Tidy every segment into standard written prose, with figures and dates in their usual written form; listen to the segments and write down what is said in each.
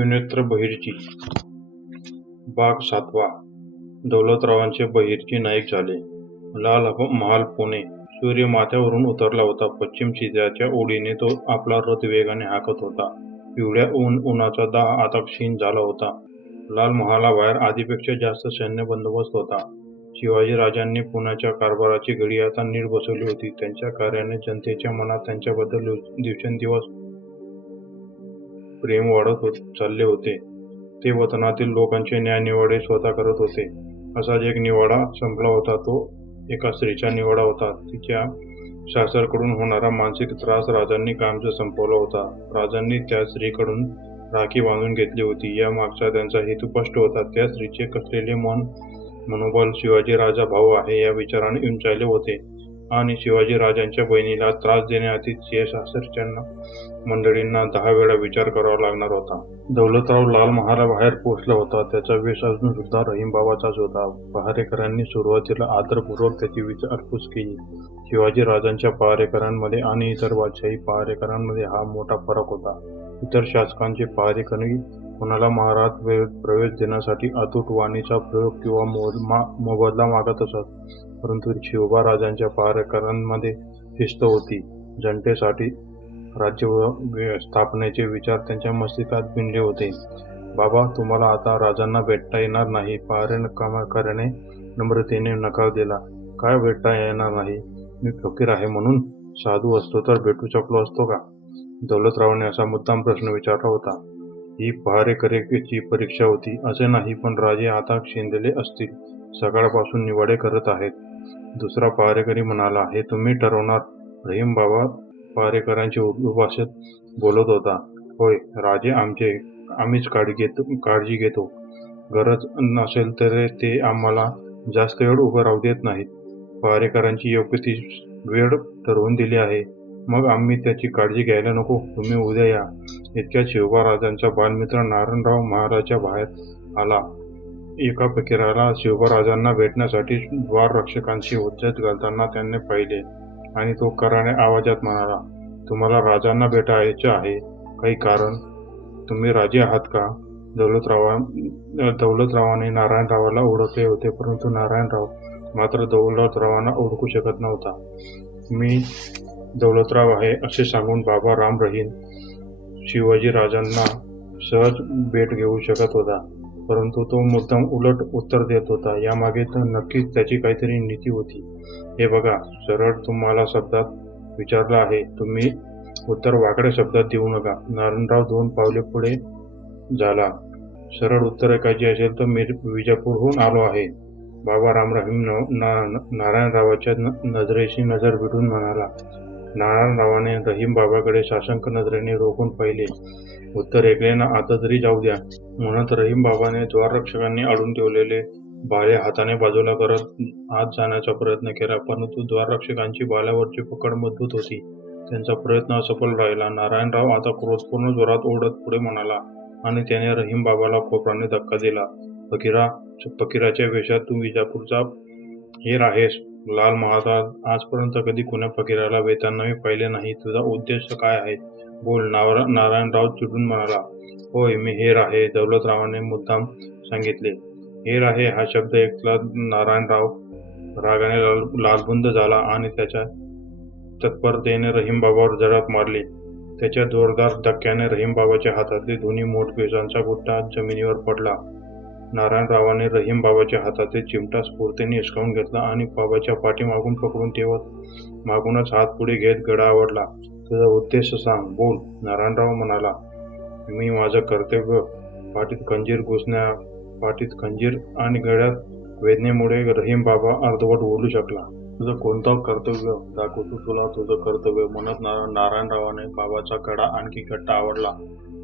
त्रिनेत्र बहिर्जी भाग 7. दौलतरावांचे बहिर्जी नाईक झाले. लाल महाल पुणे. सूर्य माथ्यावरून उतरला होता. पश्चिम छिद्राच्या ओढीने तो आपला रथ वेगाने हाकत होता. पिवळ्या उन्हाचा दाह आता क्षीण झाला होता. लाल महालाबाहेर आधीपेक्षा जास्त सैन्य बंदोबस्त होता. शिवाजी राजांनी पुण्याच्या कारभाराची घडी आता नीट बसवली होती. त्यांच्या कार्याने जनतेच्या मनात त्यांच्याबद्दल दिवसेंदिवस प्रेम वाढत चालले होते. ते वतनातील लोकांचे न्यायनिवाडे स्वतः करत होते. असाच एक निवाडा संपला होता. तो एका स्त्रीचा निवाडा होता. तिच्या सासरकडून होणारा मानसिक त्रास राजांनी कायमचा संपवला होता. राजांनी त्या स्त्रीकडून राखी बांधून घेतली होती. या मागचा त्यांचा हेतू स्पष्ट होता. त्या स्त्रीचे कसलेले मनोबल शिवाजी राजा भाऊ आहे या विचाराने उंचावले होते आणि शिवाजी राजांच्या बहिणीला त्रास देण्याआधी या सासरच्या मंडळींना 10 वेळा विचार करावा लागणार होता. दौलतराव लाल महालाबाहेर पोहोचला होता. त्याचा वेश अजून सुद्धा रहीमबाबाचाच होता. पहारेकरांनी सुरुवातीला आदरपूर्वक त्याची विचारपूस केली. शिवाजी राजांच्या पहारेकरांमध्ये आणि इतर बादशाही पहारेकरांमध्ये हा मोठा फरक होता. इतर शासकांचे पहारेकरी कोणाला महाराज प्रवेश देण्यासाठी अतूट वाणीचा प्रयोग किंवा मोबदला मागत असत, परंतु शिवबा राजांच्या पहारेकरांमध्ये शिस्त होती. जनतेसाठी राज्य स्थापनेचे विचार त्यांच्या मस्तिष्कात भिनले होते. बाबा, तुम्हाला आता राजांना भेटता येणार नाही. पहारेकराने नम्रतेने नकार दिला. काय भेटता येणार नाही? मी फकीर आहे म्हणून? साधू असतो तर भेटू शकलो असतो का? दौलतरावाने असा मुद्दाम प्रश्न विचारला होता. ही पहारेकरीची परीक्षा होती असे नाही, पण राजे आता शिंदले असतील. सकाळपासून निवाडे करत आहेत. दुसरा पहारेकरी म्हणाला. हे तुम्ही ठरवणार? रहीम बाबा पहारेकरांची उर्दू भाषेत बोलत होता. होय राजे, आम्हीच काळजी घेतो. गरज नसेल तर ते आम्हाला जास्त वेळ उभं राहू देत नाहीत. पहारेकरांची योग्य ती वेळ ठरवून दिली आहे. मग आम्ही त्याची काळजी घ्यायला नको? तुम्ही उद्या या. इतक्यात शिवबा राजांचा बालमित्र नारायणराव महालाच्या बाहेर आला. एका फकीराला शिवबा राजांना भेटण्यासाठी द्वाररक्षकांशी हुज्जत घालताना त्यांनी पाहिले आणि तो कराने आवाजात म्हणाला. तुम्हाला राजांना भेटायचे आहे? काही कारण? तुम्ही राजे आहात का? दौलतरावाने नारायणरावाला ओळखले होते, परंतु नारायणराव मात्र दौलतरावांना ओळखू शकत नव्हता. मी दौलतराव आहे असे सांगून बाबा राम रहीम शिवाजी राजांना सहज भेट घेऊ शकत होता, परंतु तो मुद्दाम उलट उत्तर देत होता. यामागे तर नक्कीच त्याची काहीतरी नीती होती. हे बघा, सरळ तुम्हाला शब्दात विचारलं आहे. तुम्ही उत्तर वाकड्या शब्दात देऊ नका. नारायणराव 2 पावले पुढे झाला. सरळ उत्तर ऐकायचे असेल तर मी विजापूरहून आलो आहे. बाबा रामरहीम नारायणरावाच्या नजरेशी नजर भिडून म्हणाला. नारायणरावाने रहीम बाबाकडे साशंक नजरेने रोखून पाहिले. उत्तर ऐकले ना, आता तरी जाऊ द्या, म्हणत रहीम बाबाने द्वाररक्षकांनी अडून ठेवलेले बाळे हाताने बाजूला करत आत जाण्याचा प्रयत्न केला, परंतु द्वाररक्षकांची बाल्यावरची पकड मजबूत होती. त्यांचा प्रयत्न असफल राहिला. नारायणराव आता क्रोधपूर्ण जोरात ओढत पुढे म्हणाला आणि त्याने रहीम बाबाला कोपराने धक्का दिला. फकीराच्या वेशात तू विजापूरचा हेर आहेस? लाल महाराज, आजपर्यंत कधी कोण्या फकीराला वेतांनाही पाहिले नाही. तुझा उद्देश काय आहे? बोल. नारायणराव चिडून म्हणाला. होय, मी हेर आहे, दौलतरावाने मुद्दाम सांगितले. हेर आहे हा शब्द ऐकला नारायणराव रागाने लालबुंद झाला आणि त्याच्या तत्परतेने रहीम बाबावर झडप मारली. त्याच्या जोरदार धक्क्याने रहीम बाबाच्या हातातले दोन्ही मोठ केसांचा गुट्टा जमिनीवर पडला. नारायणरावाने रहीम बाबाच्या हातातील चिमटा स्फूर्तीने हिसकावून घेतला आणि बाबाच्या पाठीमागून पकडून ठेवत मागूनच हात पुढे घेत गळा आवडला. तुझा उद्देश सांग. बोल. नारायणराव म्हणाला. मी माझं कर्तव्य. पाठीत खंजीर आणि गळ्यात वेदनेमुळे रहीम बाबा अर्धवट बोलू शकला. तुझं कोणतं कर्तव्य? दाखवतो तुला तुझं कर्तव्य, म्हणत नारायणरावाने बाबाचा कडा आणखी घट्ट आवडला.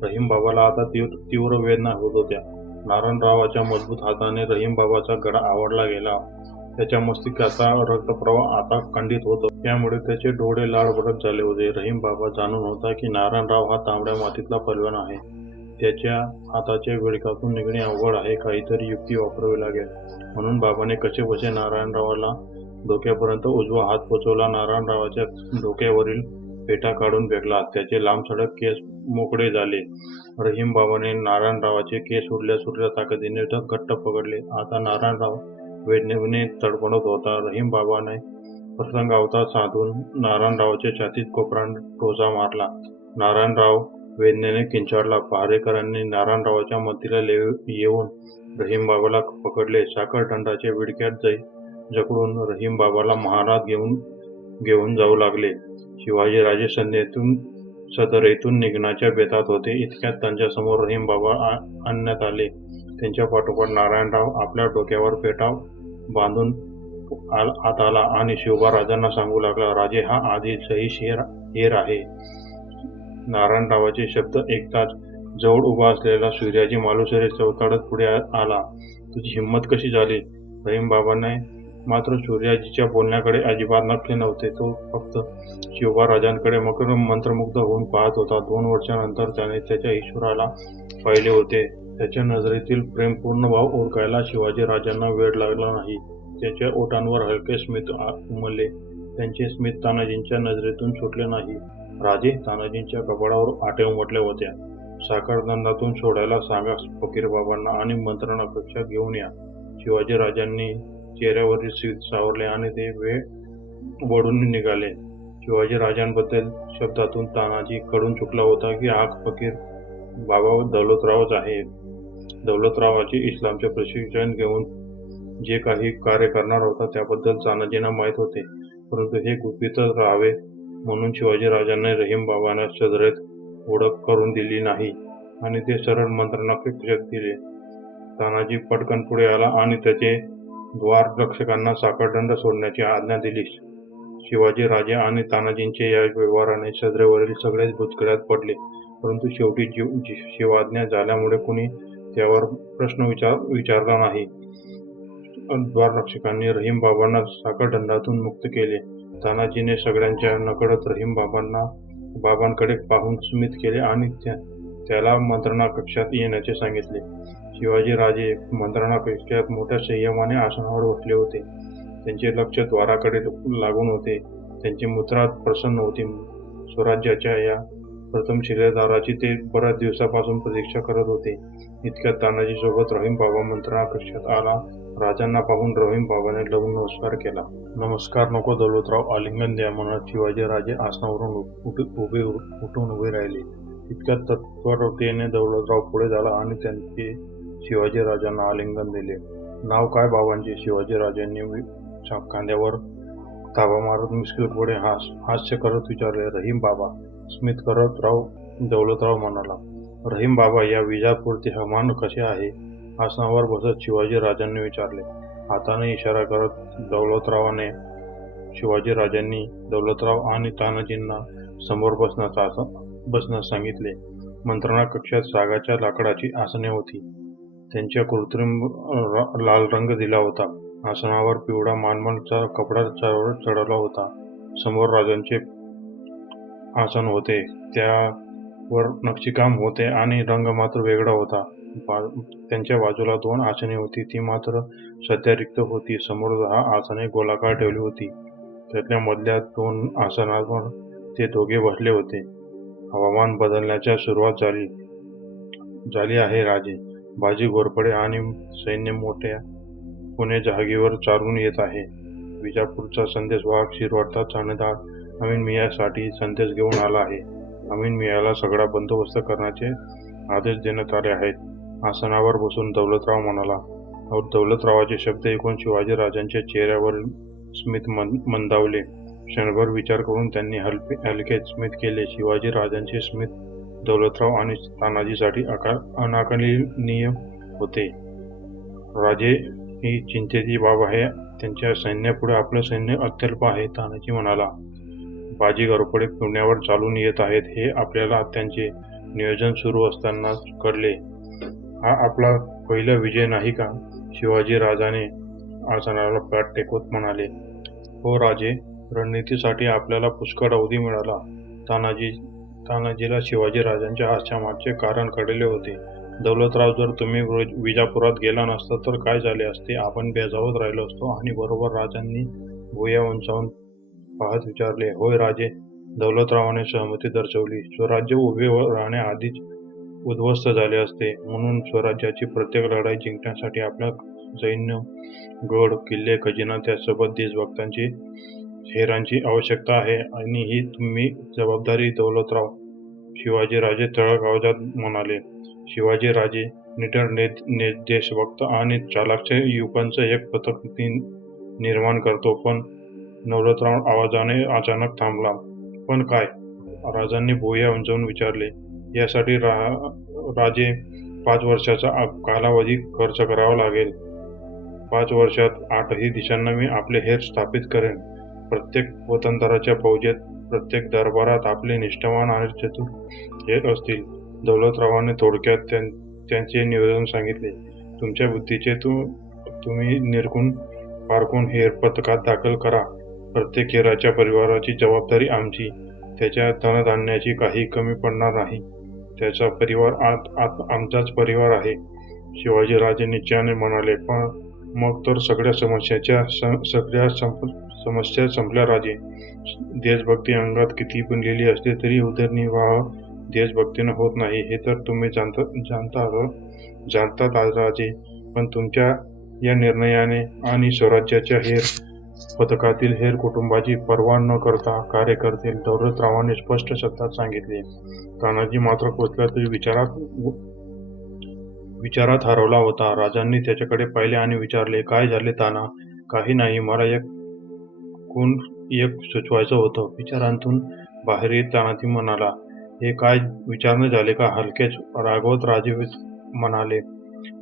रहीम बाबाला आता तीव्र वेदना होत होत्या. नारायणरावाच्या मजबूत हाताने रहीम बाबाचा गळा आवडला गेला. त्याच्या मस्तिष्काचा रक्तप्रवाह आता खंडित होता, त्यामुळे त्याचे डोळे लालभडक झाले होते. रहीम बाबा जाणून होता की नारायणराव हा तांबड्या मातीतला पैलवान आहे. त्याच्या हाताच्या विळखातून निघणे अवघड आहे. काहीतरी युक्ती वापरावी लागेल. म्हणून बाबाने कसेबसे नारायणरावाला डोक्यापर्यंत उजवा हात पोचवला. नारायणरावाच्या डोक्यावरील पेटा काढून फेकला. त्याचे लांबसडक केस मोकळे झाले. रहीम बाबाने नारायणरावाचे केस सुटल्या सुटल्या ताकदीने घट्ट पकडले. आता नारायणराव वेदनेने तडफडत होता. रहीम बाबाने प्रसंगावता साधून नारायणरावाच्या छातीत कोपराने टोचा मारला. नारायणराव वेदनेने किंचाळला. पहारेकरांनी नारायणरावाच्या मदतीला येऊन रहीम बाबाला पकडले. साखरदंडाच्या विडक्यात जखडून रहीम बाबाला महालात घेऊन जाऊ लागले. शिवाजीराजे सदरेतून निघण्याच्या बेतात होते. इतक्यात त्यांच्यासमोर रहीम बाबा आणण्यात आले. त्यांच्या पाठोपाठ नारायणराव आपल्या डोक्यावर पेटा बांधून आत आला आणि शिवबा राजांना सांगू लागला, राजे हा आदिलशाही हेर आहे. नारायणरावाचे शब्द ऐकताच जवळ उभा असलेला सूर्याजी मालुसरे चवताळत पुढे आला. तुझी हिंमत कशी झाली? रहीम बाबांना मात्र सूर्याजीच्या बोलण्याकडे अजिबात लक्ष नव्हते. तो फक्त शिवबा राजांकडे मंत्रमुग्ध होऊन पाहत होता. 2 वर्षांनंतर त्याने त्याच्या ईश्वराला पाहिले होते. त्याच्या नजरेतील प्रेमपूर्ण भाव ओळखायला शिवाजी राजांना वेळ लागला नाही. त्याच्या ओठांवर हलके स्मित उमलले. त्यांचे स्मित तानाजींच्या नजरेतून सुटले नाही. राजे तानाजींच्या कपाळावर आठ्या उमटल्या होत्या. साखरदंडातून सोडायला सांगा फकीरबाबांना आणि मंत्रणा कक्षात घेऊन या. शिवाजी राजांनी चेहऱ्यावरील स्मित सावरले आणि ते वेळ वळून निघाले. शिवाजी राजांबद्दल शब्दातून तानाजी कडून चुकला होता की हा फकीर बाबा दौलतरावच आहे. दौलतरावाचे इस्लामचे प्रशिक्षण घेऊन जे काही कार्य करणार होता त्याबद्दल तानाजींना माहीत होते. परंतु हे गुपितच राहावे म्हणून शिवाजी राजांनी रहीम बाबांना सदरेत ओळख करून दिली नाही आणि ते सरळ मंत्रणा कक्षात दिले. तानाजी पटकन पुढे आला आणि त्याचे द्वार रक्षकांना साखरदंड सोडण्याची आज्ञा दिली. शिवाजी राजे आणि तानाजींचे या व्यवहाराने सदरेवरील सगळेच बुचकळ्यात पडले. परंतु शेवटी शिवाज्ञा झाल्यामुळे कुणी त्यावर प्रश्न विचारला नाही. द्वाररक्षकांनी रहीम बाबांना साखरदंडातून मुक्त केले. तानाजीने सगळ्यांच्या नकळत रहीम बाबांकडे पाहून स्मित केले आणि त्याला मंत्रणा कक्षात येण्याचे सांगितले. शिवाजी राजे मंत्रणा कक्षात मोठ्या संयमाने आसनावर बसले होते. त्यांचे लक्ष द्वाराकडे लागून होते. त्यांची मुद्रा प्रसन्न होती. स्वराज्याच्या या प्रथम शिलेदाराची ते बऱ्याच दिवसापासून प्रतीक्षा करत होते. इतक्यात तानाजी सोबत रहीम बाबा मंत्रणा कक्षात आला. राजांना पाहून रहीम बाबाने लवून नमस्कार केला. नमस्कार नको दौलतराव, आलिंगन द्या म्हणत शिवाजी राजे आसनावरून उठून उभे राहिले. इतक्यात तत्परतेने दौलतराव पुढे झाला आणि त्यांचे शिवाजी राजांना आलिंगन दिले. नाव काय बाबांचे? शिवाजी राजांनी खांद्यावर ताबा मारत मिश्किलपणे हास्य करत विचारले. रहीम बाबा, स्मित करत दौलतराव म्हणाला. रहीम बाबा, या विजापूरचे हवामान कसे आहे? आसनावर बसत शिवाजी राजांनी विचारले. हाताने इशारा करत शिवाजी राजांनी दौलतराव आणि तानाजींना समोर बसण्यास सांगितले. मंत्रणा कक्षात सागाच्या लाकडाची आसने होती. त्यांच्या कृत्रिम लाल रंग दिला होता. आसनावर पिवळा मानमलचा कपडा चढवला होता. समोर राजांचे आसन होते. त्यावर नक्षीकाम होते आणि रंग मात्र वेगळा होता. त्यांच्या बाजूला 2 आसने होती. ती मात्र सध्या रिक्त होती. समोर 10 आसने गोलाकार ठेवली होती. त्यातल्या मधल्या 2 आसनांवर ते दोघे बसले होते. हवामान बदलण्याची सुरुवात झाली आहे राजे. बाजी घोरपडे आणि सैन्य मोठ्या पुणे जहागीवर चालून येत आहे. विजापूरचा संदेशवाहक शिरवाडचा ठाणेदार अमीन मियासाठी संदेश घेऊन आला आहे. अमीन मियाला सगळा बंदोबस्त करण्याचे आदेश देण्यात आले आहेत. आसनावर बसून दौलतराव म्हणाला. दौलतरावाचे शब्द ऐकून शिवाजी राजांच्या चेहऱ्यावर स्मित मंदावले. क्षणभर विचार करून त्यांनी हलके स्मित केले. शिवाजी राजांचे स्मित दौलतराव आणि तानाजीसाठी अनाकलनीय होते. राजे ही चिंतेची बाब आहे. त्यांच्या सैन्यापुढे आपलं सैन्य अत्यल्प आहे. तानाजी म्हणाला. बाजी घोरपडे पुण्यावर चालून येत आहेत हे आपल्याला त्यांचे नियोजन सुरू असतानाच कळले. हा आपला पहिला विजय नाही का? शिवाजी राजाने आसनाला पाठ टेकवत म्हणाले. हो राजे, रणनीतीसाठी आपल्याला पुष्कळ अवधी मिळाला. तानाजीला शिवाजी राजांच्या हास्यामागचे कारण कळले होते. दौलतराव, जर तुम्ही विजापुरात गेला नसता तर काय झाले असते? आपण बेजावत राहिलो असतो. आणि बरोबर राजांनी भुया उंचावून पाहत विचारले. होय राजे, दौलतरावाने सहमती दर्शवली. स्वराज्य उभे राहण्याआधीच उद्ध्वस्त झाले असते, म्हणून स्वराज्याची प्रत्येक लढाई जिंकण्यासाठी आपल्या सैन्य, गड, किल्ले, खजिना त्यासोबत देशभक्तांची, हेरांची आवश्यकता आहे आणि ही तुम्ही जबाबदारी दौलतराव, शिवाजीराजे ठळक आवाजात म्हणाले. शिवाजीराजे निडर देशभक्त आणि चालाक्ष युवकांचं एक पथक निर्माण करतो. पण दौलतराव आवाजाने अचानक थांबला. पण काय? राजांनी भुवया उंचावून विचारले. यासाठी राजे 5 वर्षाचा कालावधी खर्च करावा लागेल. 5 वर्षात 8ही दिशांना मी आपले हेर स्थापित करेन. प्रत्येक वतनदाराच्या फौजेत, प्रत्येक दरबारात आपले निष्ठावान आणि चतुर हेर असतील. दौलतरावाने थोडक्यात त्यांचे निवेदन सांगितले. तुमच्या बुद्धीचे तुम्ही निरखून पारखून हेर पथकात दाखल करा. प्रत्येक हेराच्या परिवाराची जबाबदारी आमची. त्याच्या धनधान्याची काही कमी पडणार नाही. त्याचा परिवार आमचाच परिवार आहे. शिवाजीराजे निश्चयाने म्हणाले. पण मग तर सगळ्या समस्या संपल्या राजे. देशभक्ती अंगात किती बनलेली असते तरी उदरनिर्वाह देशभक्तीनं होत नाही, हे तर तुम्ही जाणतात राजे. पण तुमच्या या निर्णयाने आणि स्वराज्याच्या हेर पथकातील हेर कुटुंबाची पर्वा न करता कार्य करतील, दौलतरावांनी स्पष्ट शब्दात सांगितले. तानाजी मात्र कुठल्या तरी विचारात हरवला होता. राजांनी त्याच्याकडे पाहिले आणि विचारले. काय झाले ताना? काही नाही, मला एक सुचवायचं होतं. विचारांतून बाहेर येत तानाजी म्हणाला. हे काय विचारणं झाले का? हलकेच रागवत राजे म्हणाले.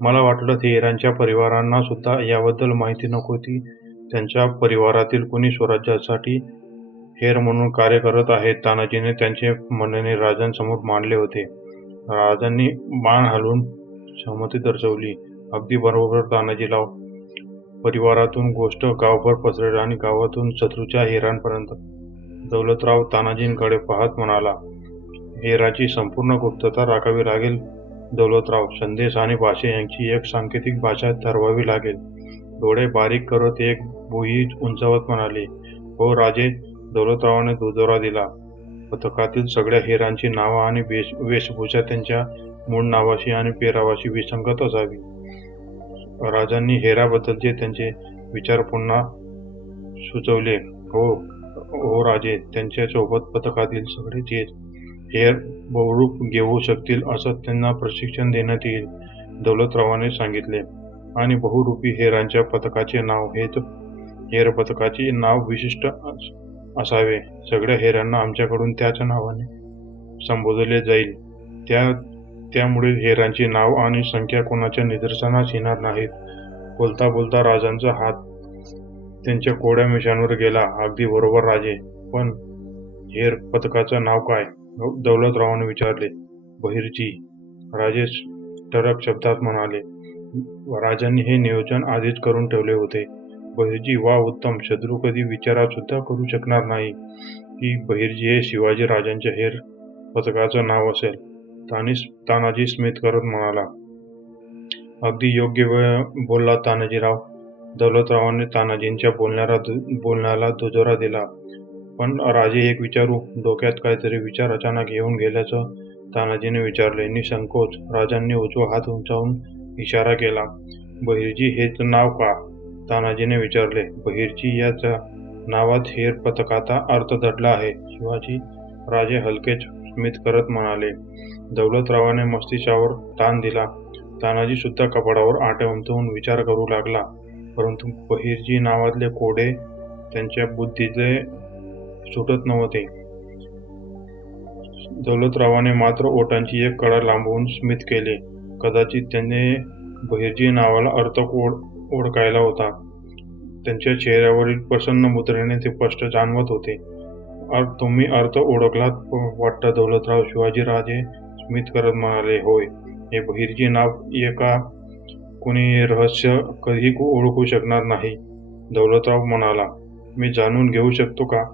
मला वाटलं हेरांच्या परिवारांना सुद्धा याबद्दल माहिती नव्हती. त्यांच्या परिवारातील कोणी स्वराज्यासाठी हेर म्हणून कार्य करत आहे. तानाजीने त्यांचे म्हणणे राजांसमोर मांडले होते. राजांनी मान हलवून सहमती दर्शवली. अगदी बरोबर तानाजीराव. परिवारातून गोष्ट गावभर पसरेल आणि गावातून शत्रूच्या हेरांपर्यंत. दौलतराव तानाजींकडे पाहत म्हणाला. हेराची संपूर्ण गुप्तता राखावी लागेल दौलतराव. संदेश आणि भाषा यांची एक सांकेतिक भाषा ठरवावी लागेल. डोळे बारीक करत एक भुई उंचावत म्हणाले. हो राजे. दौलतरावाने दुजोरा दिला. पथकातील सगळ्या हेरांची नावं आणि वेशभूषा त्यांच्या मूळ नावाशी आणि पेरावाशी विसंगत असावी. राजांनी हेराबद्दलचे त्यांचे विचार पुन्हा सुचवले. हो राजे. त्यांच्या सोबत पथकातील सगळेच हेर बहुरूप घेऊ शकतील असं त्यांना प्रशिक्षण देण्यात येईल, दौलतरावाने सांगितले. आणि बहुरूपी हेरांच्या पथकाचे नाव हेर पथकाचे नाव विशिष्ट असावे. सगळ्या हेरांना आमच्याकडून त्याच नावाने संबोधले जाईल. त्यामुळे हेरांची नाव आणि संख्या कोणाच्या निदर्शनास येणार नाहीत. बोलता बोलता राजांचा हात त्यांच्या कोड्या मिशांवर गेला. अगदी बरोबर राजे. पण हेर पथकाचं नाव काय? दौलतरावाने विचारले. बहिर्जी. राजे ठळक शब्दात म्हणाले. राजांनी हे नियोजन आधीच करून ठेवले होते. बहिर्जी. वा, उत्तम. शत्रू कधी विचारात सुद्धा करू शकणार नाही की बहिर्जी हे शिवाजी राजांच्या हेर पथकाचं नाव असेल. तानाजी स्मित करत म्हणाला. अगदी योग्य वेळ बोलला तानाजीराव. दौलतरावांनी तानाजींच्या बोलण्याला दुजोरा दिला. पण राजे, एक विचारू? डोक्यात काहीतरी विचार अचानक येऊन गेल्याचं तानाजीने विचारले. निसंकोच. राजांनी उजवा हात उंचावून इशारा केला. बहिर्जी हेच नाव का? तानाजीने विचारले. बहिर्जी याच्या नावात हेर पथकाचा अर्थ दडला आहे, शिवाजी राजे हलकेच स्मित करत म्हणाले. दौलतरावाने मस्तिष्कावर ताण दिला. तानाजी सुद्धा कपाळावर आठे उमटवून विचार करू लागला. परंतु बहिर्जी नावातले कोडे त्यांच्या बुद्धीचे सुटत नव्हते. दौलतरावाने मात्र ओठांची एक कडा लांबवून स्मित केले. कदाचित त्याने बहिर्जी नावाला अर्थ ओळखायला होता. त्यांच्या चेहऱ्यावरील प्रसन्न मुद्रेने ते स्पष्ट जाणवत होते. तुम्ही अर्थ ओळखलात वाटतं दौलतराव, शिवाजीराजे स्मित करत म्हणाले. होय. हे बहिर्जी नाव एका कोणी रहस्य कधी ओळखू शकणार नाही, दौलतराव म्हणाला. मी जाणून घेऊ शकतो का?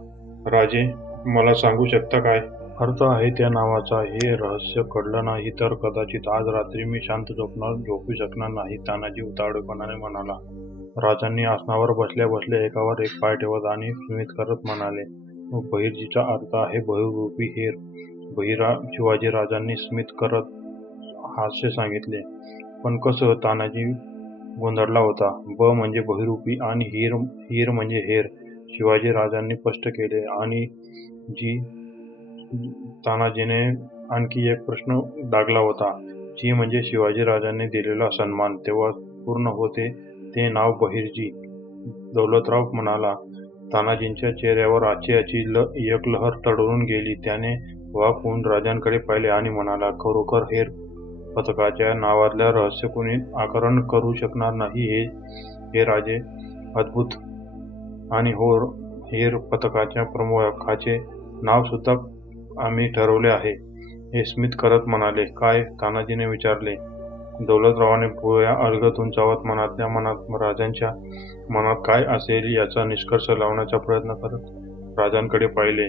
राजे, मला सांगू शकता काय अर्थ आहे त्या नावाचा? हे रहस्य कळलं नाही तर कदाचित आज रात्री मी शांत झोपू शकणार नाही, तानाजी उतावळेपणाने म्हणाला. राजांनी आसनावर बसल्या बसल्या एकावर एक पाय ठेवत आणि स्मित करत म्हणाले. बहिर्जीचा अर्थ आहे बहुरूपी हेर. शिवाजीराजांनी स्मित करत हास्य सांगितले. पण कसं? तानाजी गोंधळला होता. म्हणजे बहुरूपी आणि हीर म्हणजे हेर, शिवाजीराजांनी स्पष्ट केले. आणि जी तानाजीने आणखी एक प्रश्न डागला होता. जी म्हणजे शिवाजीराजांनी दिलेला सन्मान तेव्हा पूर्ण होते ते नाव बहिर्जी. दौलतराव म्हणाला. तानाजींच्या चेहऱ्यावर आश्चर्याची एक लहर तडून गेली. त्याने वाक होऊन राजांकडे पाहिले आणि म्हणाला, खरोखर हेर पथकाच्या नावातल्या रहस्य कोणी आकलन करू शकणार नाही. हे राजे अद्भुत. आणि हो, हेर पथकाच्या प्रमुखाचे नाव सुद्धा आम्ही ठरवले आहे, हे स्मित करत म्हणाले. काय? तानाजीने विचारले. दौलतरावाने भुवया अलगद उंचावत मनात राजांच्या मनात काय असेल याचा निष्कर्ष लावण्याचा प्रयत्न करत राजांकडे पाहिले.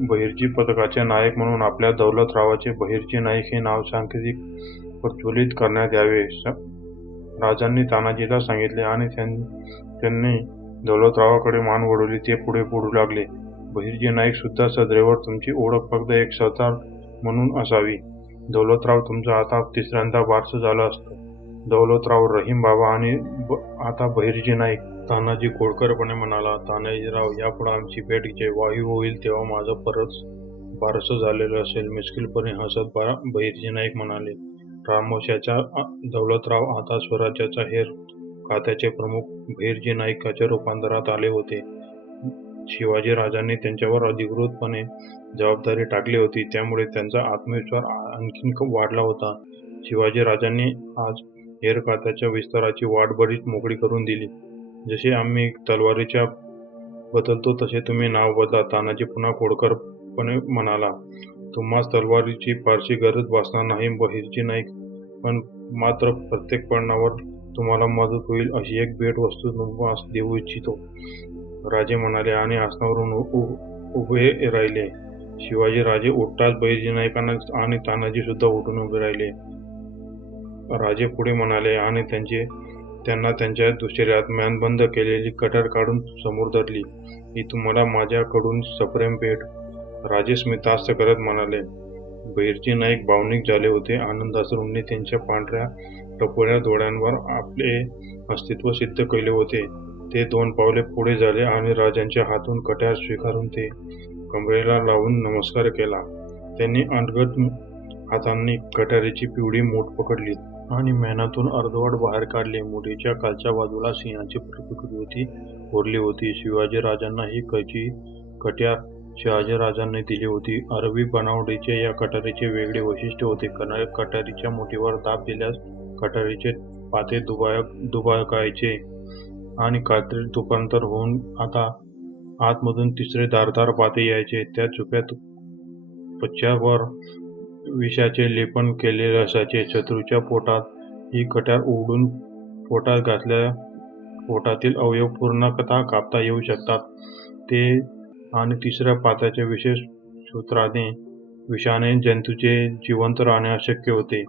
बहिर्जी पथकाचे नायक म्हणून आपल्या दौलतरावाचे बहिर्जी नाईक हे नाव सांकेतिक प्रज्वलित करण्यात यावे, राजांनी तानाजीला सांगितले. आणि त्यांनी दौलतरावाकडे मान वळवली. ते पुढे बोलू लागले. बहिर्जी नाईक सुद्धा सदैव तुमची ओळख फक्त एक सरदार म्हणून असावी. दौलतराव तुमचं आता तिसऱ्यांदा बारसं झालं असतं. दौलतराव, रहीम बाबा आणि आता बहिर्जी नाईक, तानाजी खोडकरपणे म्हणाला. तानाजीराव, यापुढे आमची भेट जेव्हाही होईल तेव्हा माझं परत बारसं झालेलं असेल, मिश्किलपणे हसत बहिर्जी नाईक म्हणाले. रामोश्याच्या दौलतराव आता स्वराज्याचा हेर खात्याचे प्रमुख बहिर्जी नाईकाच्या रूपांतरात आले होते. शिवाजीराजांनी त्यांच्यावर अधिकृतपणे जबाबदारी टाकली होती, त्यामुळे त्यांचा आत्मविश्वास आणखी वाढला होता. शिवाजीराजांनी आज हेर खात्याच्या विस्ताराची वाट बरीच मोकळी करून दिली. जसे आम्ही तलवारीच्या बदलतो तसे तुम्ही नाव बदला, तानाजी पुन्हा खोडकरपणे म्हणाला. तुम्हास तलवारीची फारशी गरज भासणार नाही बहिर्जी नाईक, पण मात्र प्रत्येक पळणावर तुम्हाला मदत होईल अशी एक भेटवस्तू तुम्हास देऊ इच्छितो, राजे म्हणाले आणि आसनावरून उभे राहिले. शिवाजीराजे उठताच बहिर्जी नाईकांना आणि तानाजी सुद्धा उठून उभे राहिले. राजे पुढे म्हणाले आणि त्यांना त्यांच्या दुसऱ्यात म्यानबंद केलेली कटर काढून समोर धरली. ही तुम्हाला माझ्याकडून सप्रेम भेट, राजे स्मितास्य करत म्हणाले. बहिर्जी नाईक भावनिक झाले होते. आनंदाश्रूंनी त्यांच्या पांढऱ्या टपोऱ्या डोळ्यांवर आपले अस्तित्व सिद्ध केले होते. ते 2 पावले पुढे झाले आणि राजांच्या हातून कट्यार स्वीकारून ते कमरेला लावून नमस्कार केला. त्यांनी अनगत हातांनी कट्यारीची पिवळी मूठ पकडली आणि मेनातून अर्धवट बाहेर काढले. मुठीच्या खालच्या बाजूला सिंहाची प्रतिकृती कोरली होती. शिवाजीराजांना ही कट्यार शहाजीराजांनी दिली होती. अरबी बनावटीचे या कटारीचे वेगळे वैशिष्ट्य होते. कटारीच्या मुठीवर दाब दिल्यास कटारीचे पाते दुबकायचे आणि कात्रीत रूपांतर होऊन आता आतमधून तिसरे धारदार पाते यायचे. त्या चुप्यात पश्चावर विषाचे लेपन केलेले असायचे. शत्रूच्या पोटात ही कट्यार उघडून पोटात घातल्या पोटातील अवयव पूर्णतः कापता येऊ शकतात. ते आणि तिसऱ्या पात्याच्या विशेष सूत्राने विषाने जंतूचे जिवंत राहणे अशक्य होते.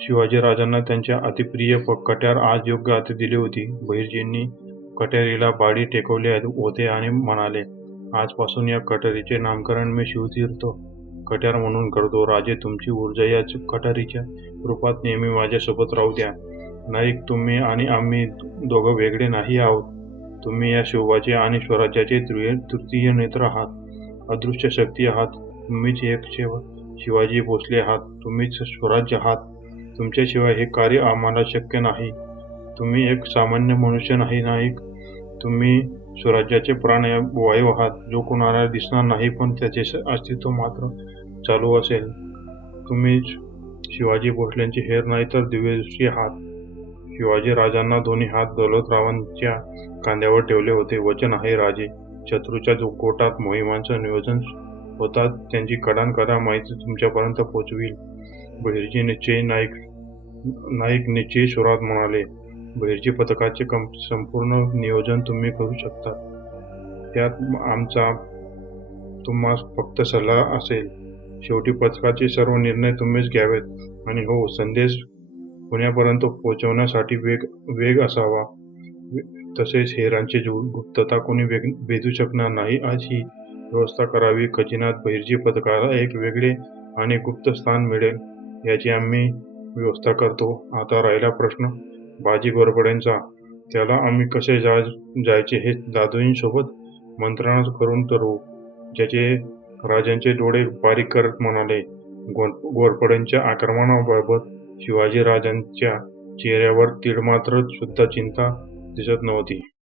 शिवाजीराजांना त्यांच्या अतिप्रिय कट्यार आज योग्य हाती दिली होती. बहिर्जींनी कट्यारीला बाडी टेकवले होते आणि म्हणाले, आजपासून या कट्यारीचे नामकरण मी शिवतीर्थ कट्यार म्हणून करतो. राजे, तुमची ऊर्जा या कट्यारीच्या रूपात नेहमी माझ्यासोबत राहू द्या. नाईक, तुम्ही आणि आम्ही दोघं वेगळे नाही आहोत. तुम्ही या शिवाजी आणि स्वराज्याचे तृतीय नेत्र आहात, अदृश्य शक्ती आहात. तुम्हीच एक शिवाजी भोसले आहात. तुम्हीच स्वराज्य आहात. तुमच्याशिवाय हे कार्य आम्हाला शक्य नाही. तुम्ही एक सामान्य मनुष्य नाही नाईक, तुम्ही स्वराज्याचे प्राणवायू आहात, जो कोणाला दिसणार नाही पण त्याचे अस्तित्व मात्र चालू असेल. तुम्ही शिवाजी भोसल्यांचे हेर नाही तर दिव्यदृष्टी आहात. शिवाजीराजांना दोन्ही हात दौलतरावांच्या खांद्यावर ठेवले होते. वचन आहे राजे, शत्रूच्या गोटात मोहिमांचं नियोजन होतात त्यांची कडानकडा माहिती तुमच्यापर्यंत पोहोचवील. बहिर्जी नाईक निश्चयी सुरात म्हणाले. बहिर्जी पथकाचे संपूर्ण नियोजन तुम्ही करू शकता. त्यात आमचा तुम्हास फक्त सल्ला असेल. शेवटी पथकाचे सर्व निर्णय तुम्हीच घ्यावेत. आणि हो, संदेश पुण्यापर्यंत पोहोचवण्यासाठी वेग असावा. तसेच हेरांची गुप्तता कोणी भेदू शकणार नाही अशी व्यवस्था करावी. खजिन्यात बहिर्जी पथकाला एक वेगळे आणि गुप्त स्थान मिळेल याची आम्ही व्यवस्था करतो. आता राहिला प्रश्न बाजी घोरपड्यांचा. त्याला आम्ही कसे जायचे हे दादोजींसोबत मंत्रणा करून ठरवू. ज्याचे राजांचे डोळे बारीक करत म्हणाले. घोरपड्यांच्या आक्रमणाबाबत शिवाजीराजांच्या चेहऱ्यावर तीळमात्र सुद्धा चिंता दिसत नव्हती.